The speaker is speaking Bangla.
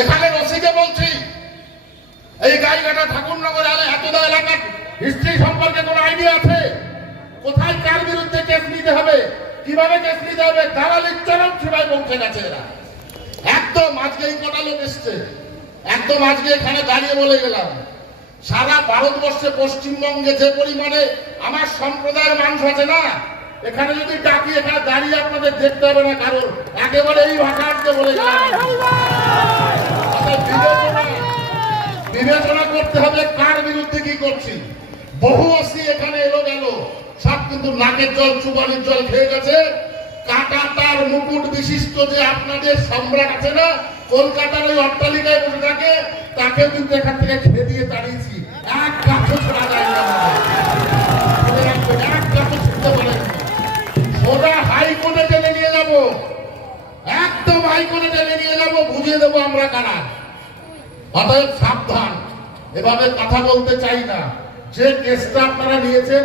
এখানে রসিকে বলছি, এই গাইঘাটা ঠাকুরনগরে এতদা এলাকার হিস্ট্রি সম্পর্কে কোনো আইডিয়া আছে? কোথায় কার বিরুদ্ধে কেস নিতে হবে, কিভাবে কেস নিতে হবে, দালালির চরম সীমায় পৌঁছে গেছে এরা। একদম আজকে এই কটা লোক এসছে, একদম আজকে এখানে দাঁড়িয়ে বলে গেলাম, সারা ভারতবর্ষে পশ্চিমবঙ্গে যে পরিমাণে আমার সম্প্রদায়ের মানুষ আছে না, এখানে যদি ডাকি এখানে দাঁড়িয়ে আপনাদের দেখতে হবে না কারণ, একেবারে এই ভাষাতে বলে গেলাম। বিবেচনা করতে হবে কার বিরুদ্ধে কি করছি। বহু অসি এখানে এলো গেল, সব কিন্তু নাকের জল চুবানির জল খেয়ে গেছে। কাটা তার মুকুট বিশিষ্ট যে আপনাদের সম্রাট আছে না, কলকাতার ওই অট্টালিকায় বসে থাকে, তাকে কিন্তু এখান থেকে খেয়ে দিয়ে তাড়িয়েছি। এক গাছও ছোড়া যায় না, এক গাছও ছুটতে পারে। সোজা হাইকোর্টে টেনে নিয়ে যাব, একদম হাইকোর্টে টেনে নিয়ে যাব, বুঝিয়ে দেবো আমরা কারা। অতএব সাবধান, এভাবে কথা বলতে চাই না। যে কেসটা আপনারা নিয়েছেন